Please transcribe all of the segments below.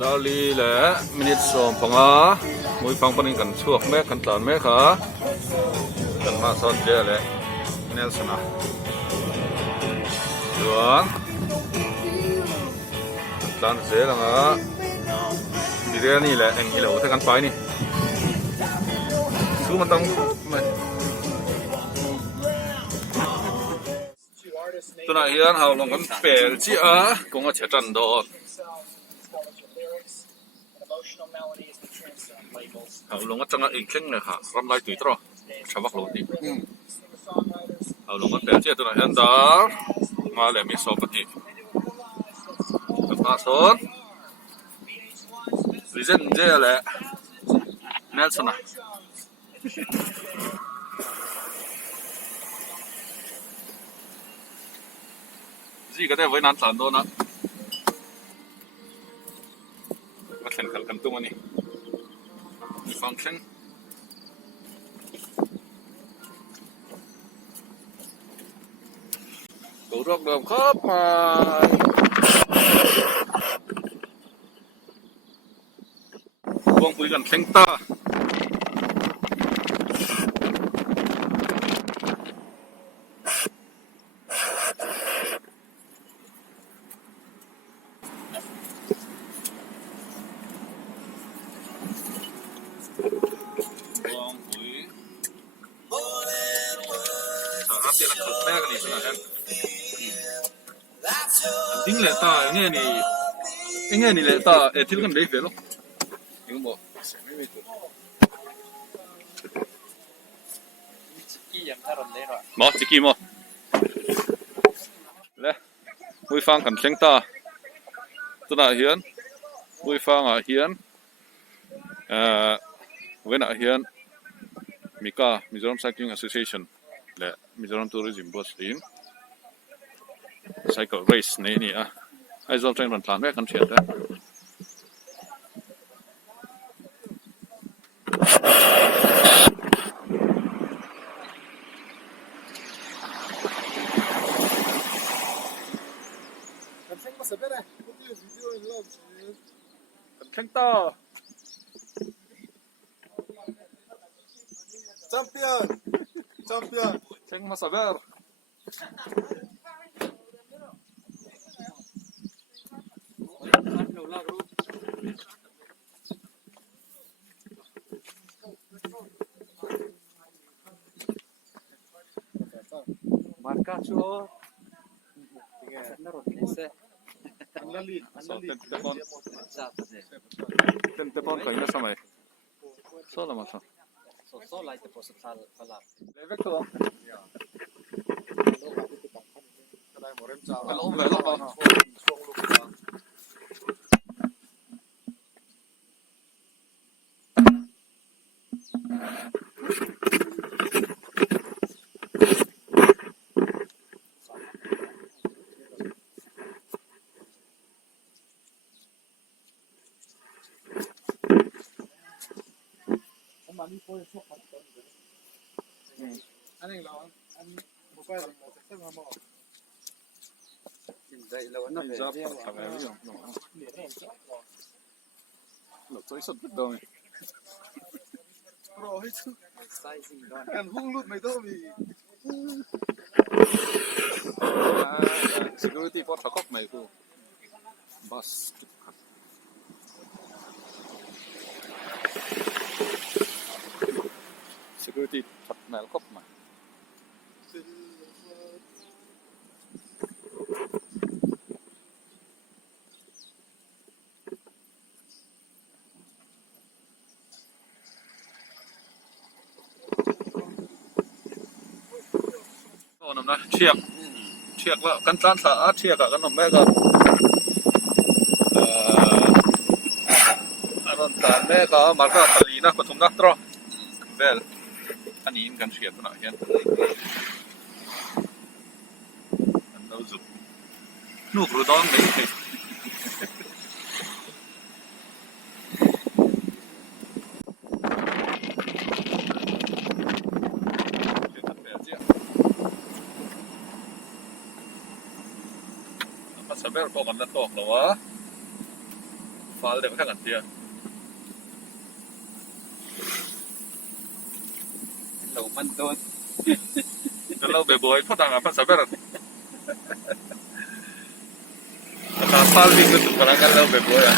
ดาลีแหละมินิทสมพังอ่ะมวยฟังปนิกันช่วงแม่กันตานแม่ขากันมาสอนเจแหละเนลสนะหลวงตานเสียแล้วอ่ะดีเรื่องนี่แหละเองนี่แหละถ้ากันไปนี่สู้มันต้องตัวไหนเฮียนเขาลงกันเปรี้ยจีอ่ะคงก็เฉจันโดเอาลงก็จังอีกครึ่งเลยค่ะรำลายตุ๋ยตรอชาวบ้านโหลดดิเอาลงก็เปรี้ยจีตัวไหนเฮียนดามาเลยมีสองปฏิกันมาสอนลิเซนเจแหละเนลสันนะจีก็ได้ไว้นานสามตัวนะมาแข่งขันกันตัวมันนี่ฟังก์ชันตัวรอกเดิมครับมาวงคุยกันแข่งตาดิ้งเลยตาอย่างเงี้ยนี่เลยตาที่กันได้เปล่ายังบอกจิกกี้ยังถ้าเราเล่นหรอหมอจิกกี้มั้งเลยมุ้ยฟังกันเสียงตาตัวน่ะเฮียนมุ้ยฟังเฮียนเว้นเฮียนมิก้า Mizoram Cycling Association และ Mizoram Tourism Bus Team Cycle Race นี่อ่ะไอ้โซนเทรนมันผ่านแม่กันเฉียดได้กันแข่งมาเสร็จแล้วกันแข่งต่อChampion! Check mas saber. Marca cho Tempon kayaknya sama ya. Soalnya masa. so like the post kalah. Levek tuh. Belum. Anh lo anh một quay là một cái mà mỏ Dậy lâu nó phải Giáp thằng này ví dụ nó tới sốt biết đâu này rồi chứ sizing đó. anh hung lụt mày đâu vì security pot thắc cốc mày cô bus security thật mày cốc mà nằm đó chiếc là căn trán xã chiếc cả căn nằm bé cả anh ta bé cả mà cả tali na có thùng nát rồi bé anh nhìn căn chiếc nó hiện anh đâu giúp nụ rồi đó đấy saber kok kan tok lo wa ฟ้าเดี๋ยวก็ทั้งกันเดียว หลงมันโดน จะเล่าบ่อยๆเพราะต่างกันภาษาแบบภาษาฟ้าวิ่งก็ถูกกันเล่าบ่อยๆอ่ะ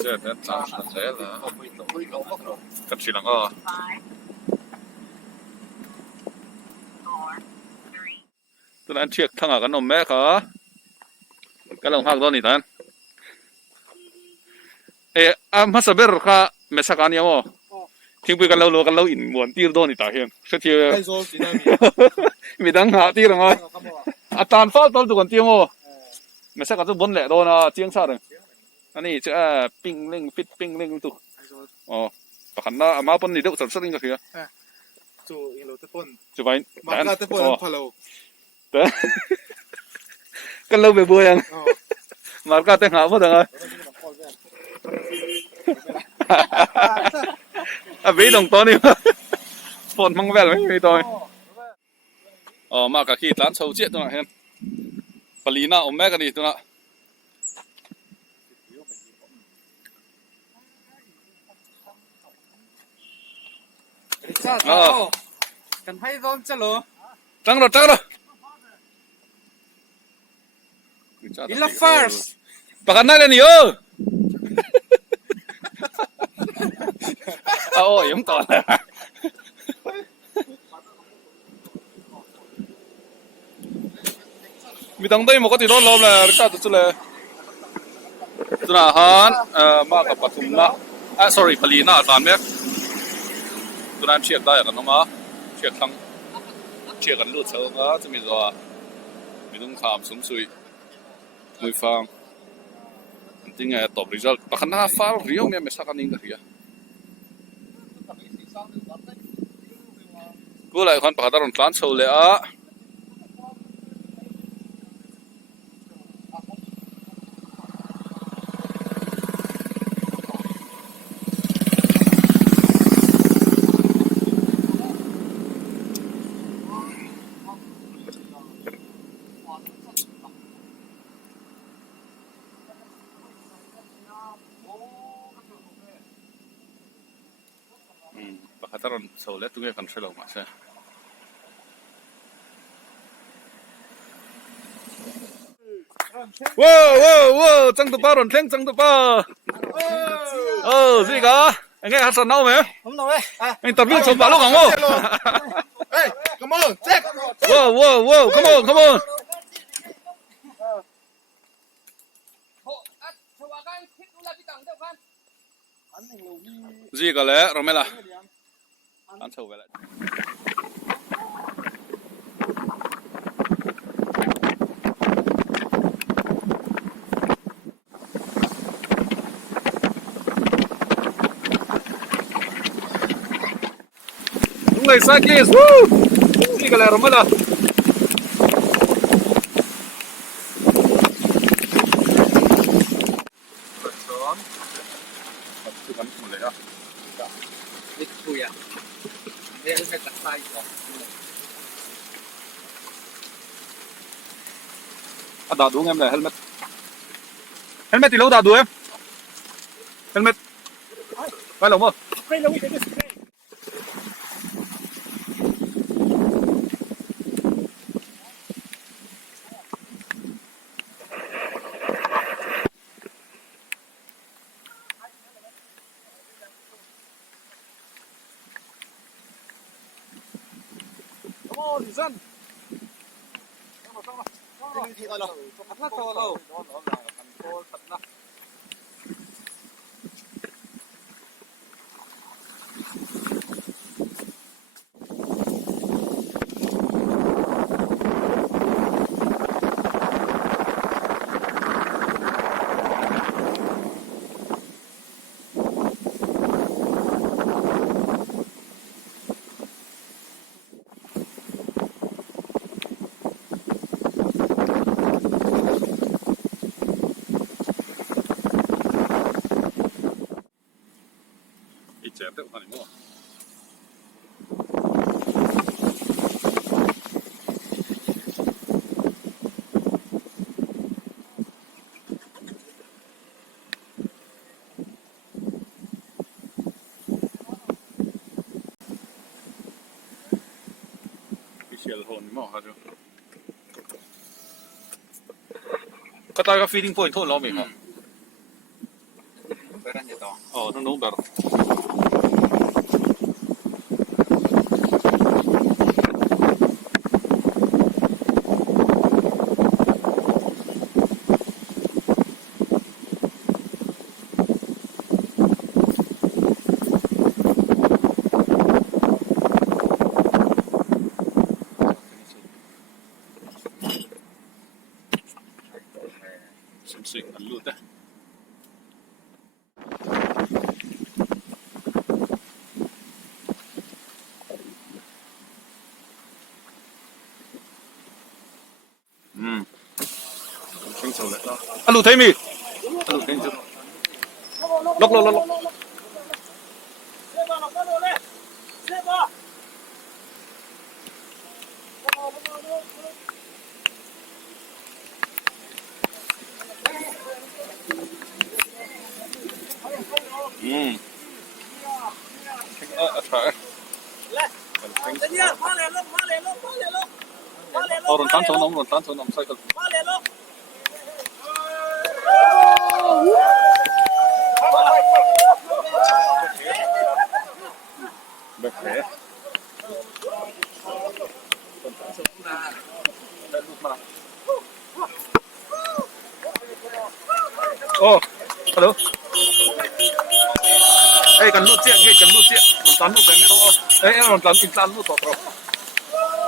เจ้าเนี่ยจ้าเจ้าละกับชิลังก็ตอนนั้นเชือกทั้งกันนมแม่ค่ะก็ลงพักตอนนี้ท่านมาสเบอร์ค่ะเมสกันยังมั้งทิ้งไปกันเราอินมวนตีร์ตอนนี้ตาเห็นเสียไอ้โซ่สีน้ำมีดังหาตีร์มั้งอาจารย์ฟ้าตอนตุกันตีมั้งเมสกันจะบนแหละโดนเจียงซาร์อันนี้จะปิ้งเล่งฟิตปิ้งเล่งตุอ๋อปะขันน่ะมาปนนี่เด็กสัตว์สิ่งก็คือจู่อินโลเตปนจู่ไปมาลาเตปนพะโลแต่กันเราเบื่อยังมาก็แต่งหาหมดเลยวิตรงตัวนี่ฝนมังแววไม่มีตัวอ๋อมากะขี้ร้านเช่าเจี๊ยตัวน่ะเห็นปลีน่าอมแม่กันดีตัวน่ะกันให้ร้อนจะเหรอจังหรออิลล่าฟิร์สปากกันได้เลยนี่โอ้ยยังต่อเลยมีตั้งได้หมดก็ติดรถลมเลยริชาร์ดจุเลยตัวน่ะฮันมากับปฐุมนะsorry ปลีน่าตานเมฆตัวนั้นเชียร์ได้กันน้องมาเชียร์ทั้งเชียร์กันลุดเชิงอ่ะจะมีตัวมีต้องขามสมสุยมือฟังจริงไงตบริจัลปะขันหน้าฟ้าเรียวเนี่ยไม่สักกันนิ่งกันเฮียกูเลยคนปะขันตอนร้านโชว์เลยอ่ะตอนโซเลตุเกกันเชลมาใช่ว้าวจังตัวป้ารอนเท่งจังตัวป้าสิกะยังไงฮัสซันเอาไหมผมหน่อยอินเตอร์วิวชมบาลูกของโม่เฮ้ย come on เจ็บว้าว come onสิกะเลยรู้ไหมล่ะอันเท่าไหร่เลยสักทีนี่ก็เลยรู้ไหมล่ะนี่คุยอ่ะเนี่ยไม่ใช่ตัดไส้ก่อนดาดูไงมันเฮลเมตตีแล้วดาดูเฮลเมตไปหลงมั้งListen. แต่เต็มพันมั่วพิเศษโหนมั่วครับจ้ะก็ตายก็ฟีดิ้งพอยต์โทนเราไหมครับไปร้านเดี๋ยวต่ออ๋อทั้งนู้นแบบสิ่งอันรู้แต่轻手的，啊，路推米，路推米，落落落落，哦，轮单手弄，轮单手弄，赛个。Bẹt thế. Oh, hello. Ê, cần lút chuyện, cần lút chuyện. Một tán lút về mấy đâu. Ê, một tán lút tỏ.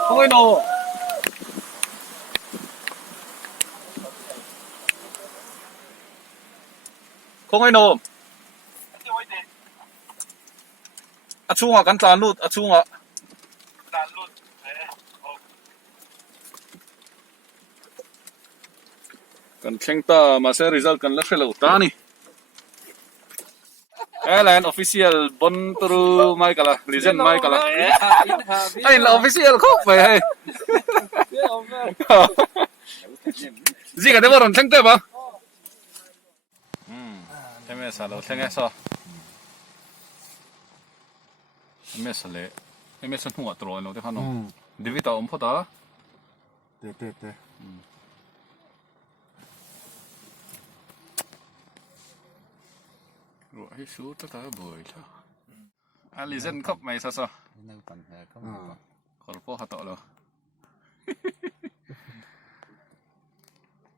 Không ai đâu. Không ai đâu. À chung à, cắn tán lút, à chung à. Cần khen ta mà sẽ result cần lắc sẽ lâu ta ni. Airline official bon turu mai kala, legend mai kala. Ay là official không phải hay. Gì cả đấy mà còn khen ta ba. Thế mới sao đâu, khen sao. Em sẽ lấy, em sẽ mua trôi nó thế hả nó? David tao ôm phốt à? Tê. Rồi hết số tất cả bồi thôi. À, legend cup mày sao sao?នៅប៉ុន្តែក៏ Kalau kau hati lo.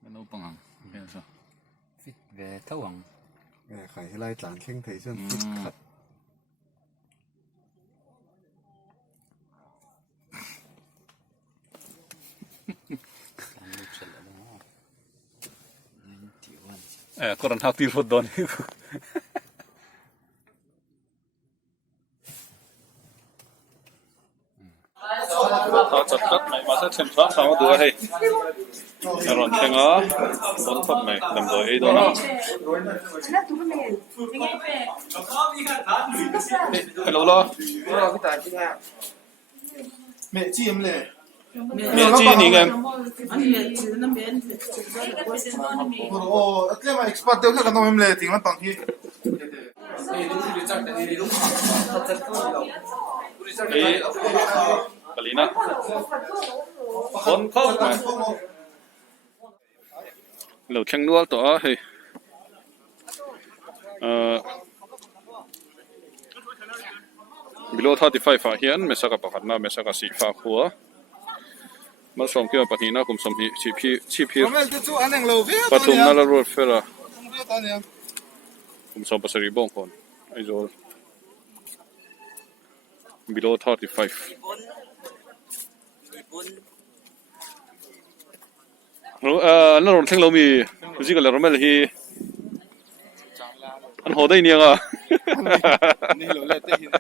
Mana upang? Biasa. ហ្វីតវេទៅង ไข่ไล่จานเข่งไทยเส้นฟิตขัด តាមលោកចិត្តដល់ហ្នឹងទីវ៉ាន់ Koran hati football ni. Tao chặt cắt mày mà sẽ xem thoáng sao được hay. Rồi khen á, bốn thập mày làm rồi ấy đó nào. Hello lo. mẹ chi em lệ Mẹ chi ni em. ồ cái mà expert đều là cái nông em lệ tiếng lắm bằng khi Ấy, Kalina. Bốn khóc mày. Lâu khen nuôi tỏ hay. Below 35 fa hian mesaka pakhatna mesaka si fa khuwa ma som kia patina kum som hi chi phi Romel tu chu aneng lo ve patum na la road fera ta ne kum som pasari bong kon ai zol below 35 na ron theng lo mi ji ka la romel hi an ho dai nianga ni lo le te hin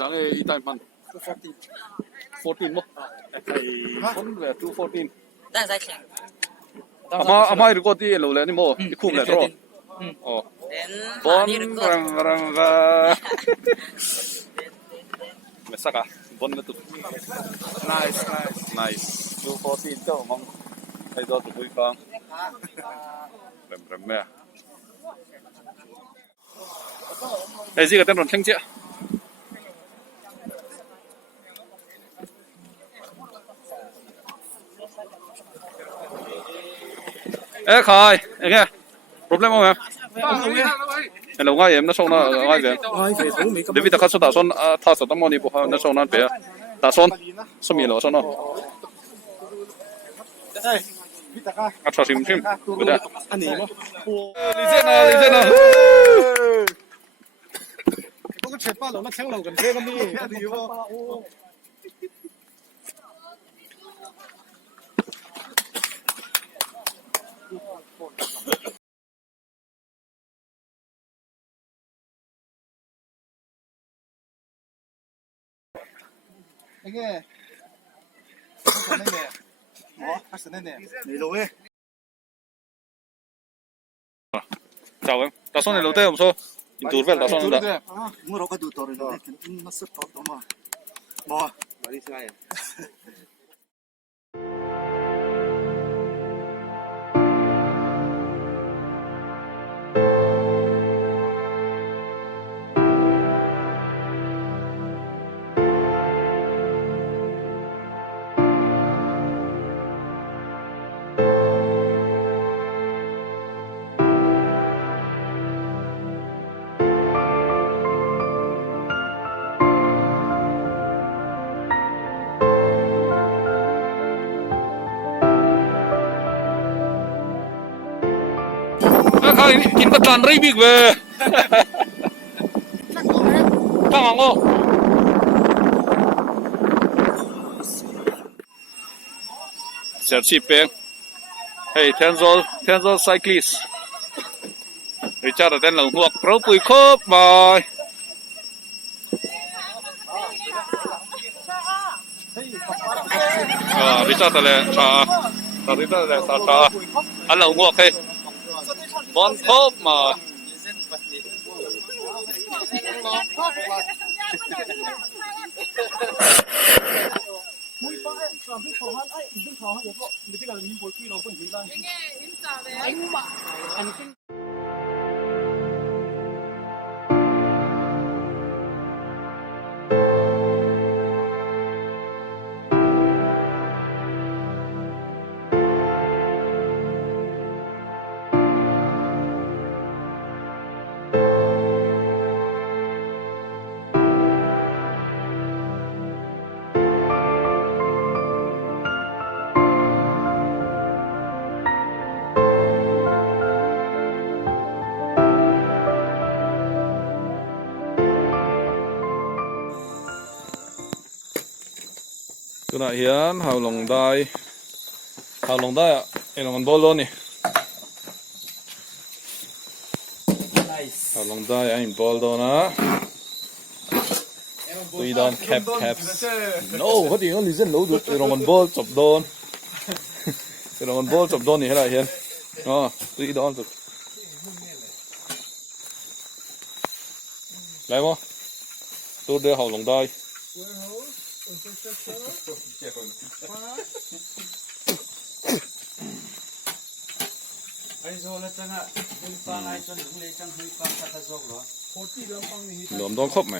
啥嘞？一代man 14么？哎，คนเลย2 14但是在前，阿妈如果啲路咧，你冇，你คุ้มเลยตัว哦，连บอลรังไม่สักอ่ะบอลนั่นตุ๊ nice nice 2 14เจ้ามองไอ้ตัวตุ๊กอีฟังเริ่มแม่ไอ้สิก็เต้นรอนเข่งเจ้าใครไอ้แก problem 冇咩？你老外嘢那送那外边，你为他开始打算他是怎么你不好那送那边打算什么了送那？哎พี่ตะก้า啊，超心不对。 อันนี้มั้ง 李健呢？李健呢？พวกก็เช็ดป้าหลงมาแข่งเหล่ากันเท่กันนี่อันนี้วะไอ้แก่ภาษาแน่ๆอ๋อภาษาแน่ๆ你รู้เว้ย找人，打算你老爹唔错，你多份打算的。我เราก็ดูตัวเลยมาสุดตัวมาบ่มาดิใช่กินประจานรีบิกเว้ยข้างหลังโอ้เสียชีพเป็นเฮ้ยTenzo cyclist ริชาร์ดเต้นหลังหัวเราปุยครบบายริชาร์ดเลยชาริชาร์ดเลยชาอันหลังหัวเฮ้ยบอลครบมาตัวไหนเฮียนหาลงได้อะไอ้ลงมันบอลล้นนี่หาลงได้ไอ้บอลโดนนะตุยโดนแคปno เขาดีเขาลิเซนรู้ดูไอ้ลงมันบอลจบโดนไอ้ลงมันบอลจบโดนนี่อะไรเฮียนอ๋อตุยโดนจบไรมั้งตัวเดียวหาลงได้ไอ้โซแล้วจังอ่ะคุณฟังไอ้จนถึงเลยจังคุยฟังตะโซกเหรอ หลวมโดนครบไหม